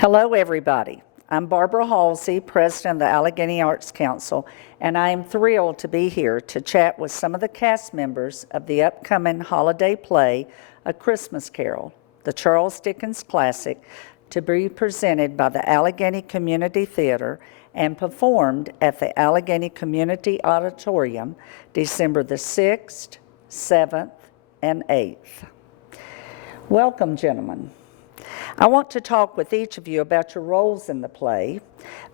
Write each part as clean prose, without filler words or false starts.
Hello, everybody. I'm Barbara Halsey, President of the Allegheny Arts Council, and I am thrilled to be here to chat with some of the cast members of the upcoming holiday play, A Christmas Carol, the Charles Dickens classic, to be presented by the Allegheny Community Theater and performed at the Allegheny Community Auditorium December the 6th, 7th, and 8th. Welcome, gentlemen. I want to talk with each of you about your roles in the play,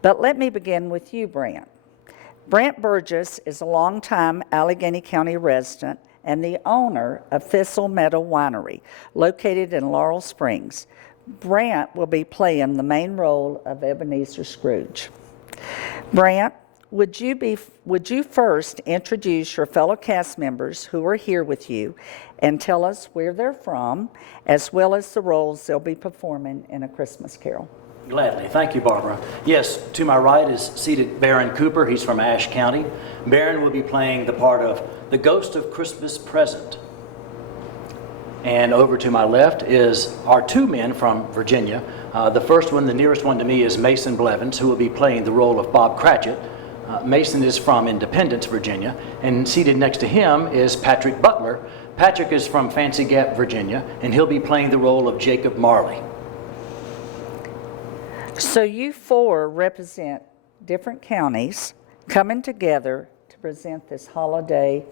but let me begin with you, Brant. Brant Burgess is a longtime Allegheny County resident and the owner of Thistle Meadow Winery, located in Laurel Springs. Brant will be playing the main role of Ebenezer Scrooge. Brant, would you first introduce your fellow cast members who are here with you and tell us where they're from, as well as the roles they'll be performing in A Christmas Carol? Gladly. Thank you, Barbara. Yes, to my right is seated Baron Cooper. He's from Ashe County. Baron will be playing the part of the Ghost of Christmas Present. And over to my left is our two men from Virginia. The first one, the nearest one to me, is Mason Blevins, who will be playing the role of Bob Cratchit. Mason is from Independence, Virginia, and seated next to him is Patrick Butler. Patrick is from Fancy Gap, Virginia, and he'll be playing the role of Jacob Marley. So you four represent different counties coming together to present this holiday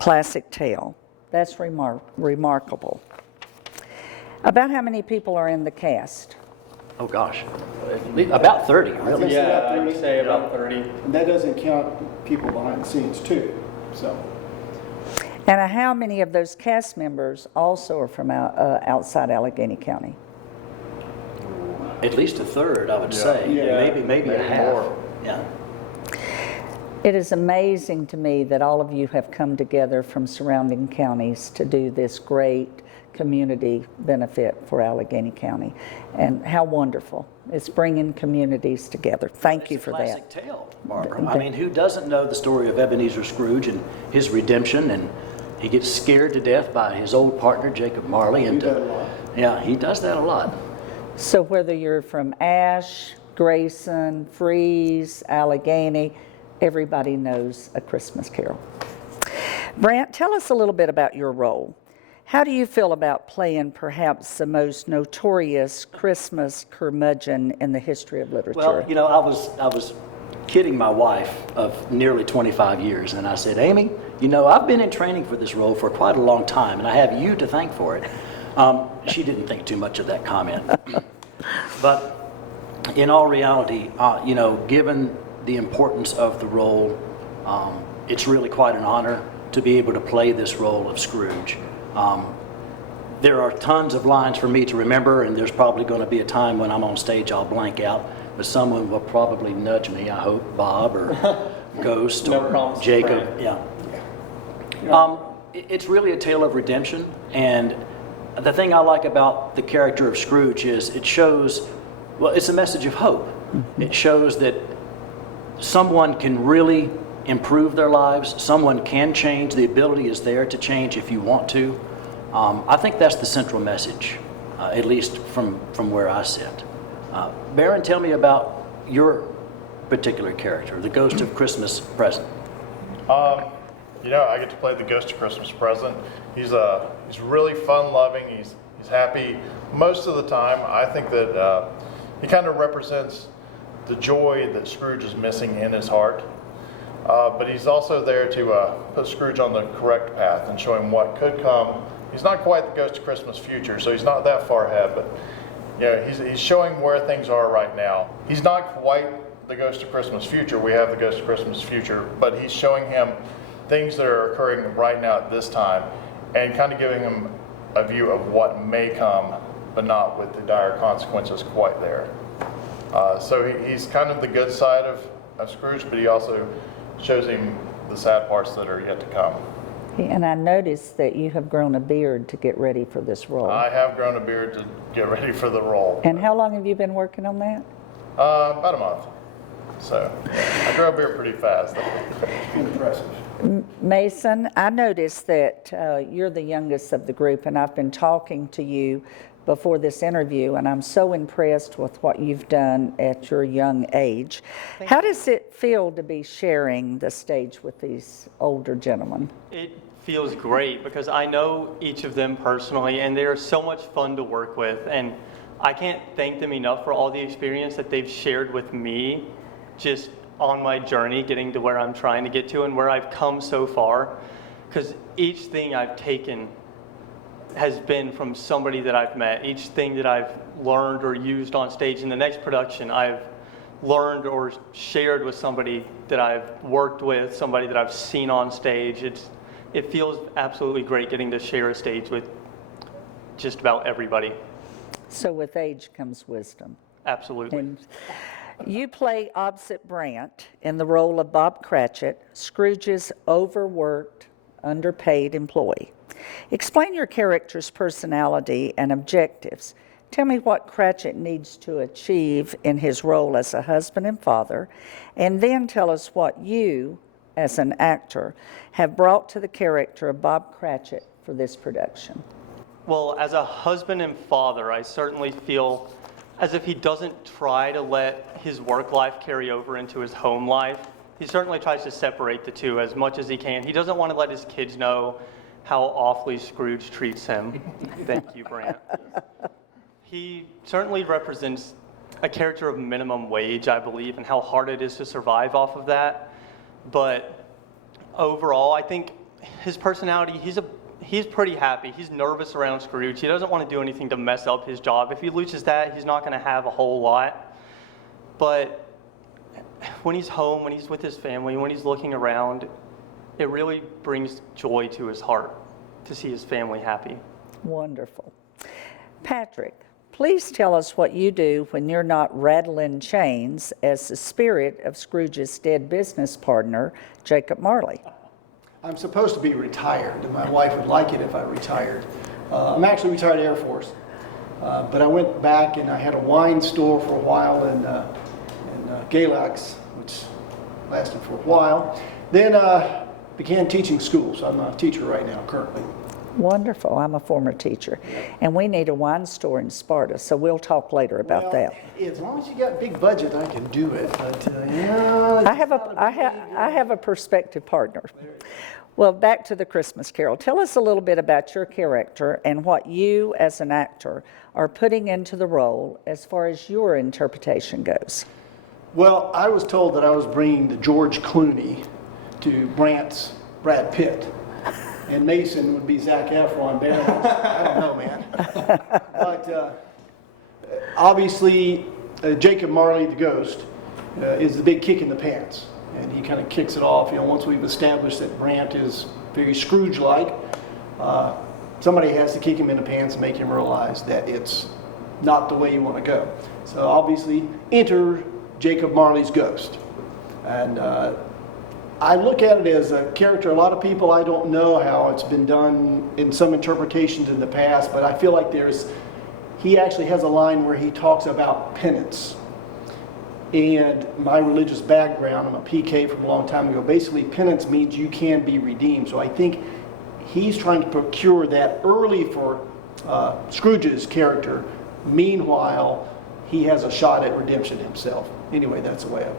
classic tale. That's remarkable. About how many people are in the cast? Oh gosh, about 30, really. Yeah, I would say about 30. And that doesn't count people behind the scenes too, so. And how many of those cast members also are from outside Allegheny County? At least a third, I would say. Yeah. Maybe a half. More. Yeah. It is amazing to me that all of you have come together from surrounding counties to do this great community benefit for Allegheny County. And how wonderful. It's bringing communities together. Thank you for that. It's a classic tale, Barbara. I mean, who doesn't know the story of Ebenezer Scrooge and his redemption, and he gets scared to death by his old partner, Jacob Marley. He does a lot. Yeah, he does that a lot. So whether you're from Ashe, Grayson, Fries, Allegheny, everybody knows A Christmas Carol. Brant, tell us a little bit about your role. How do you feel about playing perhaps the most notorious Christmas curmudgeon in the history of literature? Well, you know, I was kidding my wife of nearly 25 years, and I said, Amy, you know, I've been in training for this role for quite a long time, and I have you to thank for it. She didn't think too much of that comment. But in all reality, you know, given the importance of the role, it's really quite an honor to be able to play this role of Scrooge. There are tons of lines for me to remember, and there's probably going to be a time when I'm on stage I'll blank out, but someone will probably nudge me, I hope, Bob or Ghost or Jacob. Yeah. It's really a tale of redemption, and the thing I like about the character of Scrooge is it shows, well, it's a message of hope. It shows that someone can really improve their lives. Someone can change. The ability is there to change if you want to. I think that's the central message, at least from where I sit. Baron, tell me about your particular character, the Ghost of Christmas Present. You know, I get to play the Ghost of Christmas Present. He's really fun-loving. He's happy most of the time. I think that he kind of represents the joy that Scrooge is missing in his heart. But he's also there to put Scrooge on the correct path and show him what could come. He's not quite the Ghost of Christmas Future, so he's not that far ahead, but you know, he's showing where things are right now. He's not quite the Ghost of Christmas Future. We have the Ghost of Christmas Future, but he's showing him things that are occurring right now at this time and kind of giving him a view of what may come, but not with the dire consequences quite there. So he's kind of the good side of Scrooge, but he also shows him the sad parts that are yet to come. And I noticed that you have grown a beard to get ready for this role. I have grown a beard to get ready for the role. And how long have you been working on that? About a month. So I grow a beard pretty fast. Impressive. Mason, I noticed that you're the youngest of the group, and I've been talking to you before this interview, and I'm so impressed with what you've done at your young age. How does it feel to be sharing the stage with these older gentlemen? It feels great because I know each of them personally, and they're so much fun to work with. And I can't thank them enough for all the experience that they've shared with me just on my journey getting to where I'm trying to get to and where I've come so far. Because each thing I've taken has been from somebody that I've met. Each thing that I've learned or used on stage in the next production, I've learned or shared with somebody that I've worked with, somebody that I've seen on stage. It feels absolutely great getting to share a stage with just about everybody. So with age comes wisdom. Absolutely. And you play opposite Brant in the role of Bob Cratchit, Scrooge's overworked, underpaid employee. Explain your character's personality and objectives. Tell me what Cratchit needs to achieve in his role as a husband and father, and then tell us what you, as an actor, have brought to the character of Bob Cratchit for this production. Well, as a husband and father, I certainly feel as if he doesn't try to let his work life carry over into his home life. He certainly tries to separate the two as much as he can. He doesn't want to let his kids know how awfully Scrooge treats him. Thank you, Brant. He certainly represents a character of minimum wage, I believe, and how hard it is to survive off of that. But overall, I think his personality, he's pretty happy. He's nervous around Scrooge. He doesn't want to do anything to mess up his job. If he loses that, he's not going to have a whole lot. But when he's home, when he's with his family, when he's looking around, it really brings joy to his heart to see his family happy. Wonderful. Patrick, please tell us what you do when you're not rattling chains as the spirit of Scrooge's dead business partner, Jacob Marley. I'm supposed to be retired, and my wife would like it if I retired. I'm actually retired Air Force, but I went back and I had a wine store for a while in Galax, which lasted for a while. Then began teaching school, so I'm a teacher right now currently. Wonderful. I'm a former teacher. And we need a wine store in Sparta, so we'll talk later about that. As long as you got a big budget, I can do it. But I have a prospective partner. Well, back to the Christmas Carol. Tell us a little bit about your character and what you, as an actor, are putting into the role as far as your interpretation goes. Well, I was told that I was bringing the George Clooney to Brant's Brad Pitt, and Mason would be Zac Efron. I don't know, man. But obviously, Jacob Marley, the ghost, is the big kick in the pants. And he kind of kicks it off. You know, once we've established that Brant is very Scrooge-like, somebody has to kick him in the pants and make him realize that it's not the way you want to go. So obviously, enter Jacob Marley's ghost. And I look at it as a character. A lot of people, I don't know how it's been done in some interpretations in the past, but I feel like he actually has a line where he talks about penance. And my religious background, I'm a PK from a long time ago, basically penance means you can be redeemed. So I think he's trying to procure that early for Scrooge's character. Meanwhile, he has a shot at redemption himself. Anyway, that's the way I...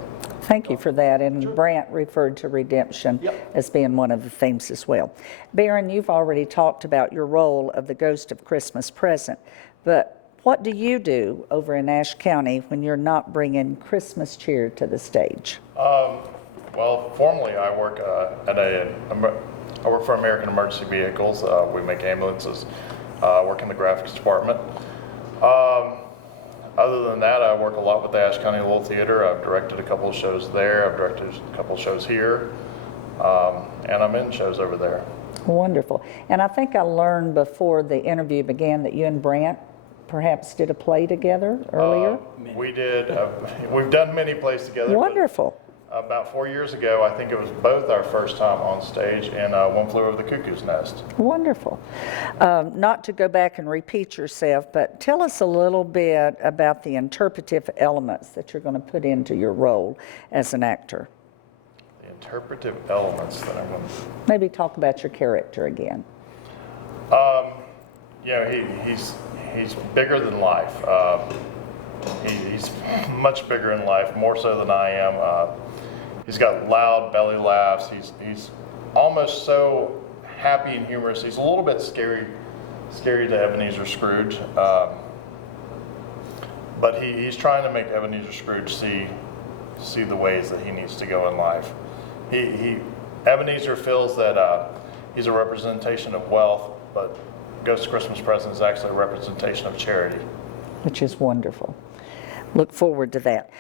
Thank you for that. And Brant referred to redemption as being one of the themes as well. Baron, you've already talked about your role of the Ghost of Christmas Present, but what do you do over in Ashe County when you're not bringing Christmas cheer to the stage? Well, formally, I work I work for American Emergency Vehicles. We make ambulances. I work in the graphics department. Other than that, I work a lot with the Ashe County Little Theater. I've directed a couple of shows there. I've directed a couple of shows here, and I'm in shows over there. Wonderful. And I think I learned before the interview began that you and Brant perhaps did a play together earlier? We did. We've done many plays together. Wonderful. About 4 years ago, I think it was both our first time on stage in One Flew Over the Cuckoo's Nest. Wonderful. Not to go back and repeat yourself, but tell us a little bit about the interpretive elements that you're going to put into your role as an actor. The interpretive elements that I'm going to... Maybe talk about your character again. You know, he's bigger than life. He's much bigger in life, more so than I am. He's got loud belly laughs. He's almost so happy and humorous. He's a little bit scary to Ebenezer Scrooge. But he's trying to make Ebenezer Scrooge see the ways that he needs to go in life. Ebenezer feels that he's a representation of wealth, but Ghost of Christmas Present is actually a representation of charity. Which is wonderful. Look forward to that.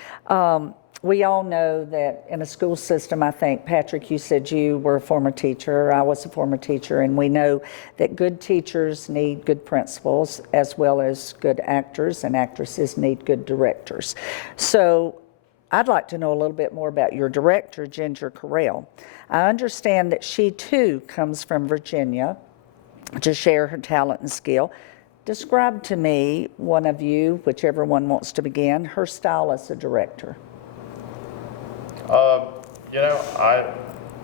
We all know that in a school system, I think, Patrick, you said you were a former teacher, I was a former teacher, and we know that good teachers need good principals as well as good actors, and actresses need good directors. So I'd like to know a little bit more about your director, Ginger Carell. I understand that she too comes from Virginia to share her talent and skill. Describe to me, one of you, whichever one wants to begin, her style as a director.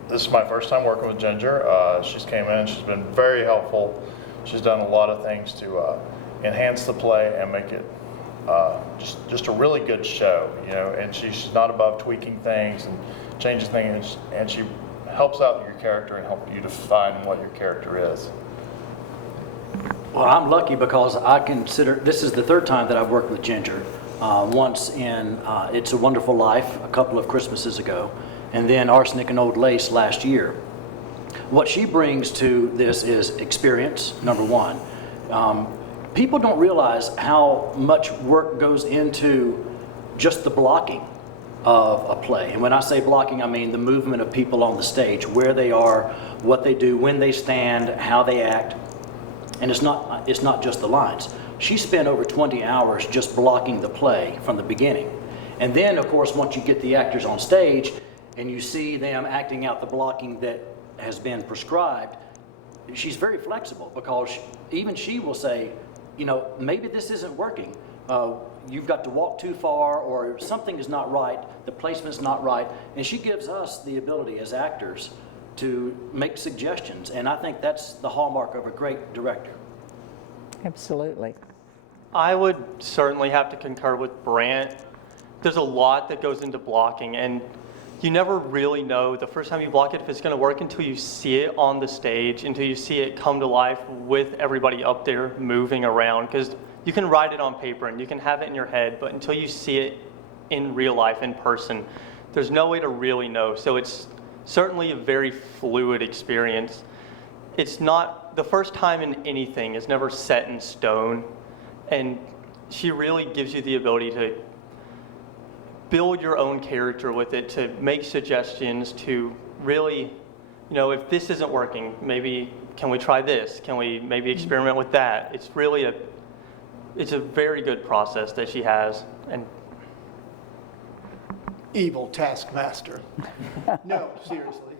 This is my first time working with Ginger. She's came in, she's been very helpful. She's done a lot of things to enhance the play and make it just a really good show, and she's not above tweaking things and changing things, and she helps out your character and help you define what your character is. Well, I'm lucky because I consider this is the third time that I've worked with Ginger. Once in It's a Wonderful Life a couple of Christmases ago, and then Arsenic and Old Lace last year. What she brings to this is experience, number one. People don't realize how much work goes into just the blocking of a play. And when I say blocking, I mean the movement of people on the stage, where they are, what they do, when they stand, how they act. And it's not just the lines. She spent over 20 hours just blocking the play from the beginning. And then, of course, once you get the actors on stage and you see them acting out the blocking that has been prescribed, she's very flexible, because even she will say, maybe this isn't working. You've got to walk too far, or something is not right, the placement's not right. And she gives us the ability as actors to make suggestions. And I think that's the hallmark of a great director. Absolutely. I would certainly have to concur with Brant. There's a lot that goes into blocking, and you never really know the first time you block it if it's going to work until you see it on the stage, until you see it come to life with everybody up there moving around. Because you can write it on paper and you can have it in your head, but until you see it in real life, in person, there's no way to really know. So it's certainly a very fluid experience. It's not, the first time in anything is never set in stone, and she really gives you the ability to build your own character with it, to make suggestions, to really, if this isn't working, maybe can we try this? Can we maybe experiment with that? It's really it's a very good process that she has. And Evil taskmaster. No, seriously.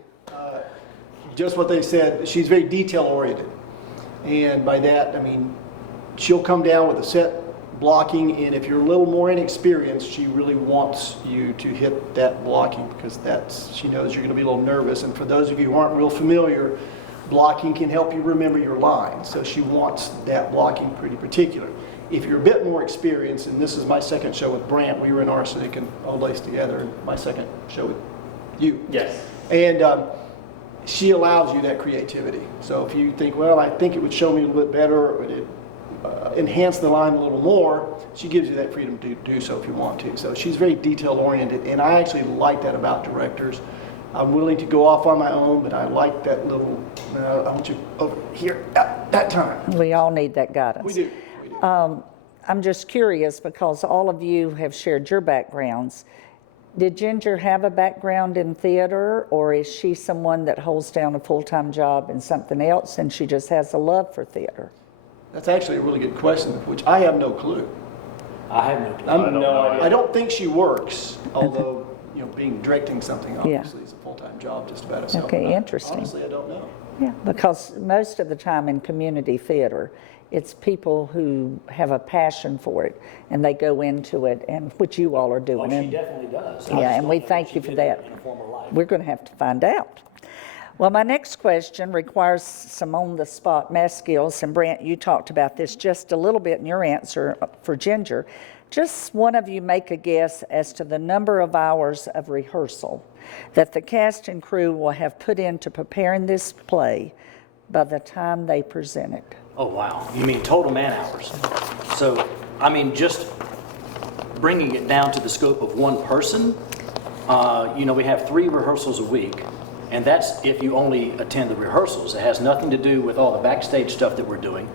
Just what they said, she's very detail oriented. And by that, I mean, she'll come down with a set blocking, and if you're a little more inexperienced, she really wants you to hit that blocking, because she knows you're going to be a little nervous. And for those of you who aren't real familiar, blocking can help you remember your lines. So she wants that blocking pretty particular. If you're a bit more experienced, and this is my second show with Brant, we were in Arsenic and Old Lace together, and my second show with you. Yes. And she allows you that creativity. So if you think, well, I think it would show me a little bit better, or it enhance the line a little more, she gives you that freedom to do so if you want to. So she's very detail oriented, and I actually like that about directors. I'm willing to go off on my own, but I like that little, I want you over here at that time. We all need that guidance. We do. I'm just curious, because all of you have shared your backgrounds. Did Ginger have a background in theater, or is she someone that holds down a full-time job in something else and she just has a love for theater? That's actually a really good question, which I have no clue. I have no clue. I don't think she works, although directing something obviously is a full-time job just about itself. Okay, interesting. Honestly, I don't know. Yeah, because most of the time in community theater, it's people who have a passion for it and they go into it, and which you all are doing. She definitely does. Yeah, and we thank you for that. We're going to have to find out. Well, my next question requires some on-the-spot math skills, and Brant, you talked about this just a little bit in your answer for Ginger. Just one of you make a guess as to the number of hours of rehearsal that the cast and crew will have put into preparing this play by the time they present it. Oh, wow. You mean total man hours? So, I mean, just bringing it down to the scope of one person, we have 3 rehearsals a week, and that's if you only attend the rehearsals. It has nothing to do with all the backstage stuff that we're doing.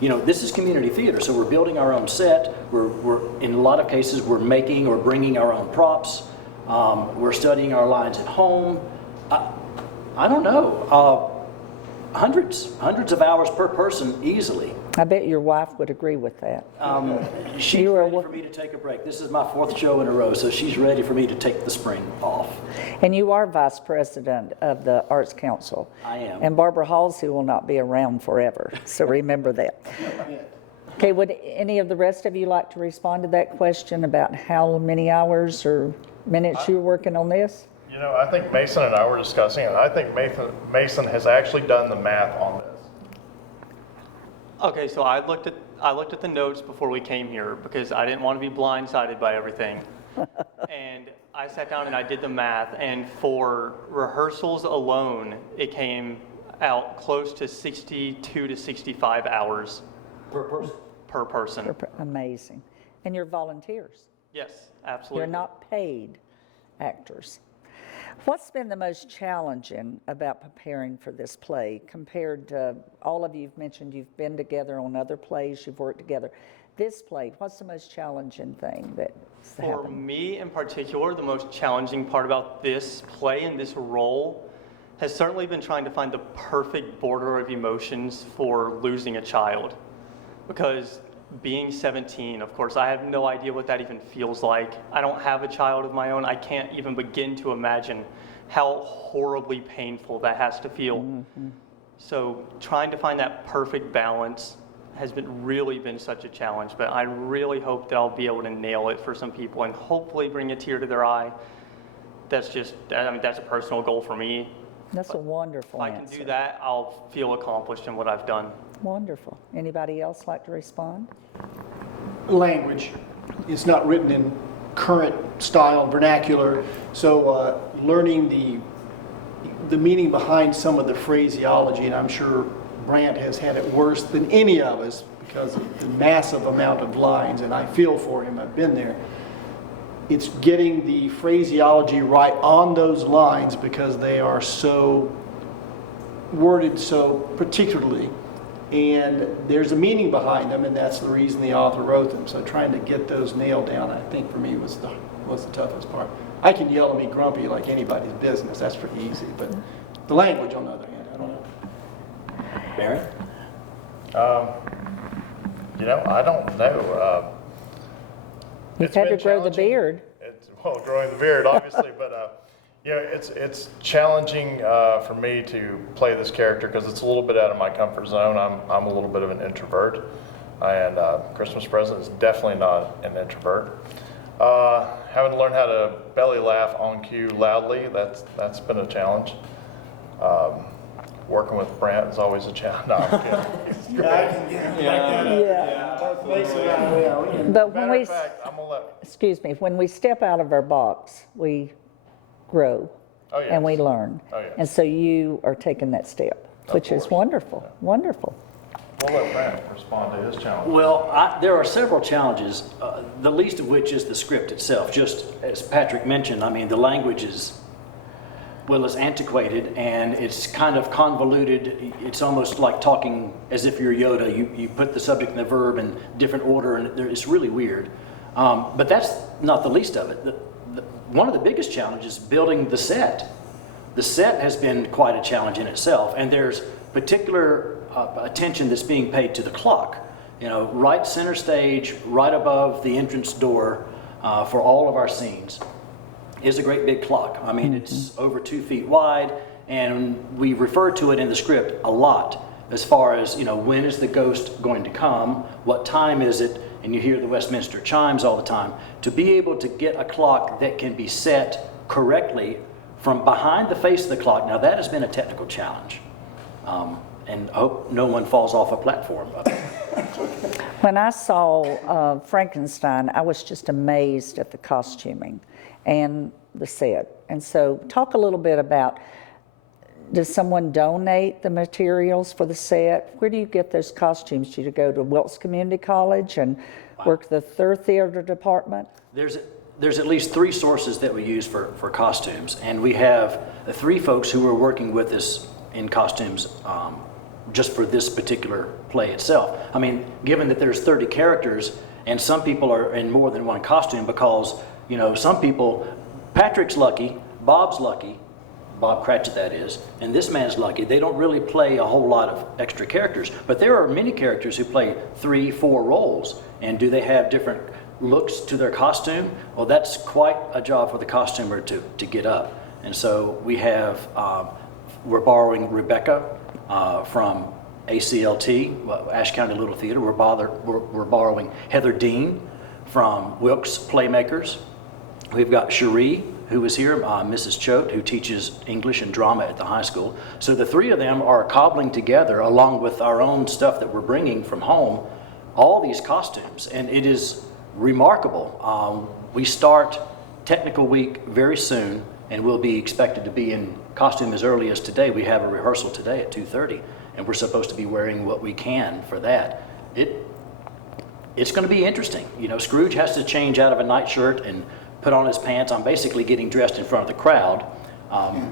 This is community theater, so we're building our own set. We're in a lot of cases, we're making or bringing our own props. We're studying our lines at home. I don't know. Hundreds of hours per person easily. I bet your wife would agree with that. She's ready for me to take a break. This is my 4th show in a row, so she's ready for me to take the spring off. And you are vice president of the Arts Council. I am. And Barbara Halsey will not be around forever, so remember that. Okay, would any of the rest of you like to respond to that question about how many hours or minutes you're working on this? I think Mason and I were discussing it. I think Mason has actually done the math on this. Okay, so I looked at the notes before we came here because I didn't want to be blindsided by everything. And I sat down and I did the math, and for rehearsals alone, it came out close to 62 to 65 hours Per person? per person. Amazing. And you're volunteers. Yes, absolutely. You're not paid actors. What's been the most challenging about preparing for this play compared to all of you've mentioned you've been together on other plays, you've worked together. This play, what's the most challenging thing that's For happened? me in particular, the most challenging part about this play and this role has certainly been trying to find the perfect border of emotions for losing a child. Because being 17, of course, I have no idea what that even feels like. I don't have a child of my own. I can't even begin to imagine how horribly painful that has to feel. Mm-hmm. So trying to find that perfect balance has really been such a challenge, but I really hope that I'll be able to nail it for some people and hopefully bring a tear to their eye. That's a personal goal for me. That's a wonderful If I answer. can do that, I'll feel accomplished in what I've done. Wonderful. Anybody else like to respond? Language. It's not written in current style, vernacular, so learning the meaning behind some of the phraseology, and I'm sure Brant has had it worse than any of us because of the massive amount of lines, and I feel for him, I've been there. It's getting the phraseology right on those lines because they are so worded so particularly, and there's a meaning behind them, and that's the reason the author wrote them. So trying to get those nailed down, I think for me was the toughest part. I can yell and be grumpy like anybody's business. That's pretty easy, but the language, on the other hand, I don't know. Barry? I don't know. You've had to grow the beard. Growing the beard, obviously, but it's challenging for me to play this character because it's a little bit out of my comfort zone. I'm a little bit of an introvert, and Christmas Present is definitely not an introvert. Having to learn how to belly laugh on cue loudly, that's been a challenge. Working with Brant is always a challenge. No, I'm kidding. But when Matter of fact, I'm gonna let. excuse me, when we step out of our box, we grow Oh, yes. and we learn. Oh, yes. And so you are taking that step, which is course. wonderful, wonderful. We'll let Brant respond to his challenge. Well, there are several challenges, the least of which is the script itself. Just as Patrick mentioned, the language is, it's antiquated and it's kind of convoluted. It's almost like talking as if you're Yoda. You put the subject and the verb in different order, and it's really weird. But that's not the least of it. One of the biggest challenges is building the set. The set has been quite a challenge in itself, and there's particular attention that's being paid to the clock. Right center stage, right above the entrance door for all of our scenes is a great big clock. It's over 2 feet wide, and we refer to it in the script a lot as far as, when is the ghost going to come, what time is it, and you hear the Westminster chimes all the time. To be able to get a clock that can be set correctly from behind the face of the clock. Now that has been a technical challenge. And I hope no one falls off a platform. When I saw Frankenstein, I was just amazed at the costuming and the set. And so talk a little bit about, does someone donate the materials for the set? Where do you get those costumes? Do you go to Wilkes Community College and work the third theater department? There's at least 3 sources that we use for costumes, and we have 3 folks who are working with us in costumes just for this particular play itself. I mean, given that there's 30 characters and some people are in more than one costume because, you know, some people, Patrick's lucky, Bob's lucky, Bob Cratchit that is, and this man's lucky. They don't really play a whole lot of extra characters, but there are many characters who play 3, 4 roles. And do they have different looks to their costume? Well, that's quite a job for the costumer to get up. And so we have, we're borrowing Rebecca from ACLT, Ashe County Little Theater. We're borrowing Heather Dean from Wilkes Playmakers. We've got Cherie, who is here, Mrs. Choate, who teaches English and drama at the high school. So the 3 of them are cobbling together, along with our own stuff that we're bringing from home, all these costumes, and it is remarkable. We start technical week very soon, and we'll be expected to be in costume as early as today. We have a rehearsal today at 2:30, and we're supposed to be wearing what we can for that. It's going to be interesting. You know, Scrooge has to change out of a nightshirt and put on his pants. I'm basically getting dressed in front of the crowd.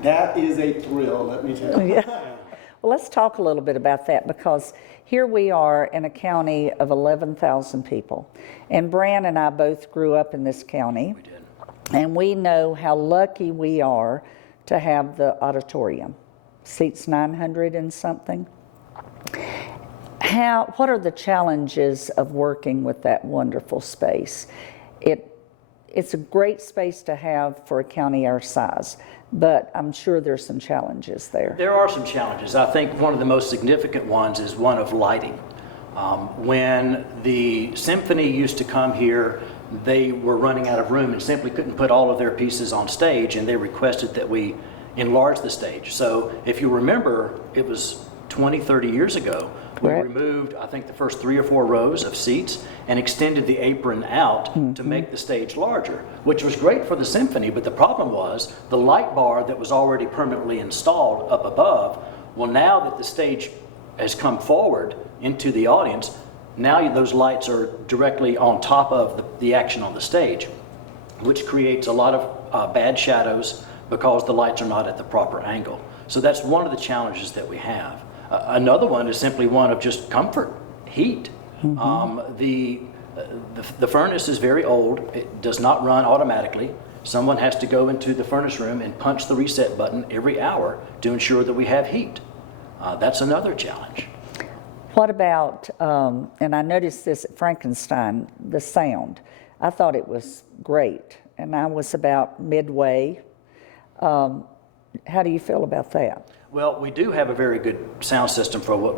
That is a thrill, let me tell you. Yeah. Well, let's talk a little bit about that, because here we are in a county of 11,000 people. And Bran and I both grew up in this county. We did. And we know how lucky we are to have the auditorium. Seats 900 and something. What are the challenges of working with that wonderful space? It's a great space to have for a county our size, but I'm sure there's some challenges there. There are some challenges. I think one of the most significant ones is one of lighting. When the symphony used to come here, they were running out of room and simply couldn't put all of their pieces on stage, and they requested that we enlarge the stage. So if you remember, it was 20, 30 years ago, we Right. removed, I think, the first 3 or 4 rows of seats and extended the apron out to make the stage larger, which was great for the symphony, but the problem was the light bar that was already permanently installed up above, well, now that the stage has come forward into the audience, now those lights are directly on top of the action on the stage, which creates a lot of bad shadows because the lights are not at the proper angle. So that's one of the challenges that we have. Another one is simply one of just comfort, heat. The furnace is very old. It does not run automatically. Someone has to go into the furnace room and punch the reset button every hour to ensure that we have heat. That's another challenge. What about, and I noticed this at Frankenstein, the sound. I thought it was great, and I was about midway. How do you feel about that? Well, we do have a very good sound system for what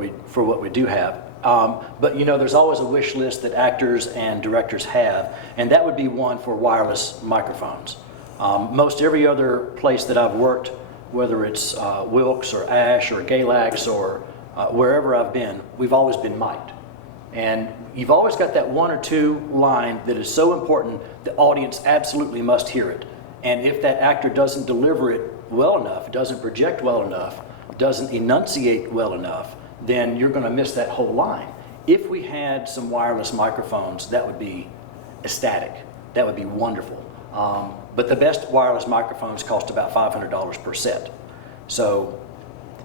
we do have. But you know, there's always a wish list that actors and directors have, and that would be one for wireless microphones. Most every other place that I've worked, whether it's Wilkes or Ashe or Galax or wherever I've been, we've always been mic'd. And you've always got that 1 or 2 line that is so important, the audience absolutely must hear it. And if that actor doesn't deliver it well enough, doesn't project well enough, doesn't enunciate well enough, then you're going to miss that whole line. If we had some wireless microphones, that would be ecstatic. That would be wonderful. But the best wireless microphones cost about $500 per set. So,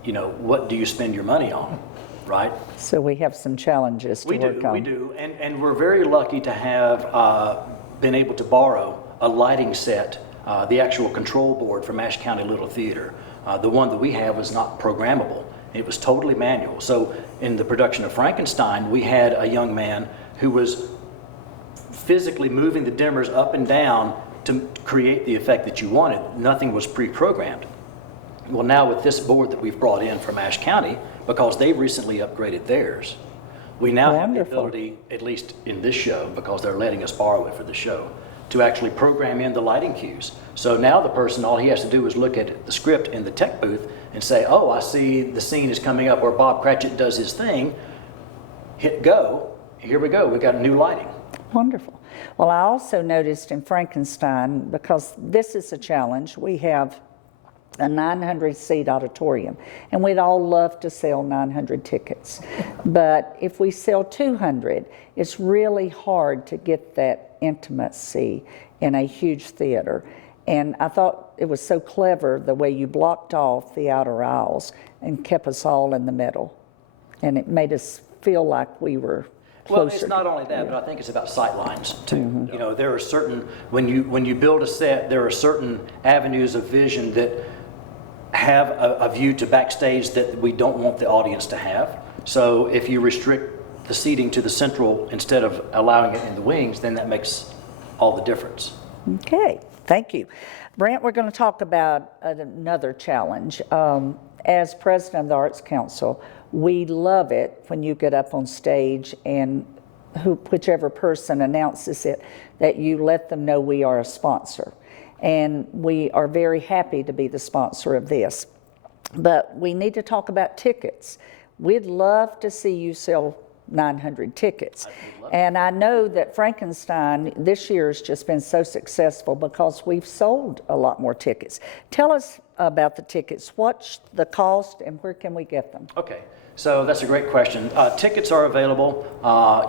you know, what do you spend your money on, right? So we have some challenges to work on. We do. And we're very lucky to have been able to borrow a lighting set, the actual control board from Ashe County Little Theater. The one that we have was not programmable. It was totally manual. So in the production of Frankenstein, we had a young man who was physically moving the dimmers up and down to create the effect that you wanted. Nothing was pre-programmed. Well, now with this board that we've brought in from Ashe County, because they've recently upgraded theirs, we now have the Wonderful. ability, at least in this show, because they're letting us borrow it for the show, to actually program in the lighting cues. So now the person, all he has to do is look at the script in the tech booth and say, oh, I see the scene is coming up where Bob Cratchit does his thing, hit go, here we go, we got new lighting. Wonderful. Well, I also noticed in Frankenstein, because this is a challenge, we have a 900-seat auditorium, and we'd all love to sell 900 tickets. But if we sell 200, it's really hard to get that intimacy in a huge theater. And I thought it was so clever the way you blocked off the outer aisles and kept us all in the middle. And it made us feel like we were closer. Well, it's not only that, but I think it's about sight lines too. You know, there are certain, when you build a set, there are certain avenues of vision that have a view to backstage that we don't want the audience to have. So if you restrict the seating to the central instead of allowing it in the wings, then that makes all the difference. Okay, thank you. Brant, we're going to talk about another challenge. As president of the Arts Council, we love it when you get up on stage and whichever person announces it, that you let them know we are a sponsor. And we are very happy to be the sponsor of this. But we need to talk about tickets. We'd love to see you sell 900 tickets. And I know that Frankenstein this year has just been so successful because we've sold a lot more tickets. Tell us about the tickets. What's the cost and where can we get them? Okay, so that's a great question. Tickets are available.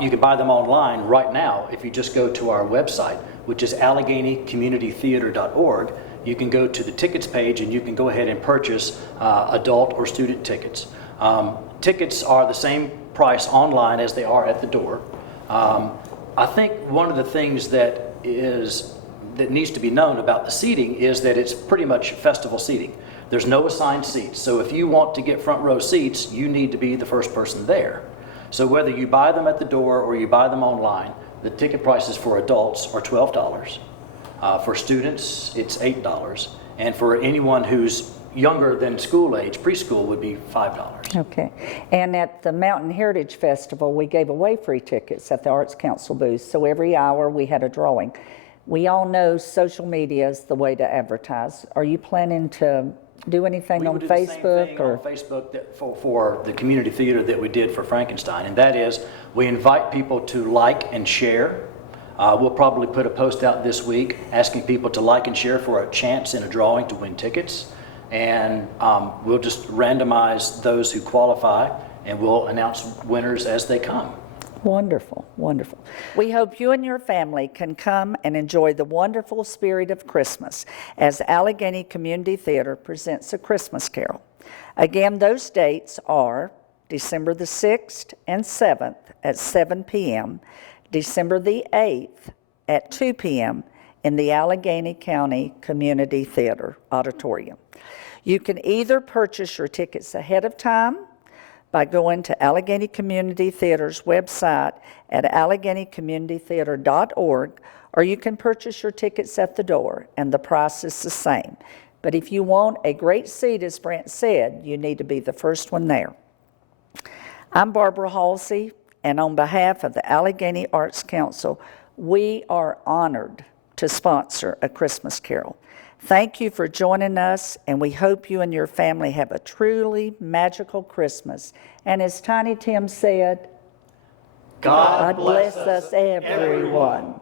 You can buy them online right now if you just go to our website, which is AlleghenyCommunityTheater.org. You can go to the tickets page and you can go ahead and purchase adult or student tickets. Tickets are the same price online as they are at the door. I think one of the things that needs to be known about the seating is that it's pretty much festival seating. There's no assigned seats. So if you want to get front row seats, you need to be the first person there. So whether you buy them at the door or you buy them online, the ticket prices for adults are $12. For students, it's $8. And for anyone who's younger than school age, preschool, would be $5. Okay. And at the Mountain Heritage Festival, we gave away free tickets at the Arts Council booth. So every hour we had a drawing. We all know social media is the way to advertise. Are you planning to do anything on Facebook? On Facebook for the community theater that we did for Frankenstein, and that is we invite people to like and share. We'll probably put a post out this week asking people to like and share for a chance in a drawing to win tickets. And we'll just randomize those who qualify, and we'll announce winners as they come. Wonderful, wonderful. We hope you and your family can come and enjoy the wonderful spirit of Christmas as Allegheny Community Theater presents A Christmas Carol. Again, those dates are December the 6th and 7th at 7 p.m., December the 8th at 2 p.m. in the Allegheny County Community Theater Auditorium. You can either purchase your tickets ahead of time by going to Allegheny Community Theater's website at AlleghenyCommunityTheater.org, or you can purchase your tickets at the door, and the price is the same. But if you want a great seat, as Brant said, you need to be the first one there. I'm Barbara Halsey, and on behalf of the Allegheny Arts Council, we are honored to sponsor A Christmas Carol. Thank you for joining us, and we hope you and your family have a truly magical Christmas. And as Tiny Tim said, God bless us everyone.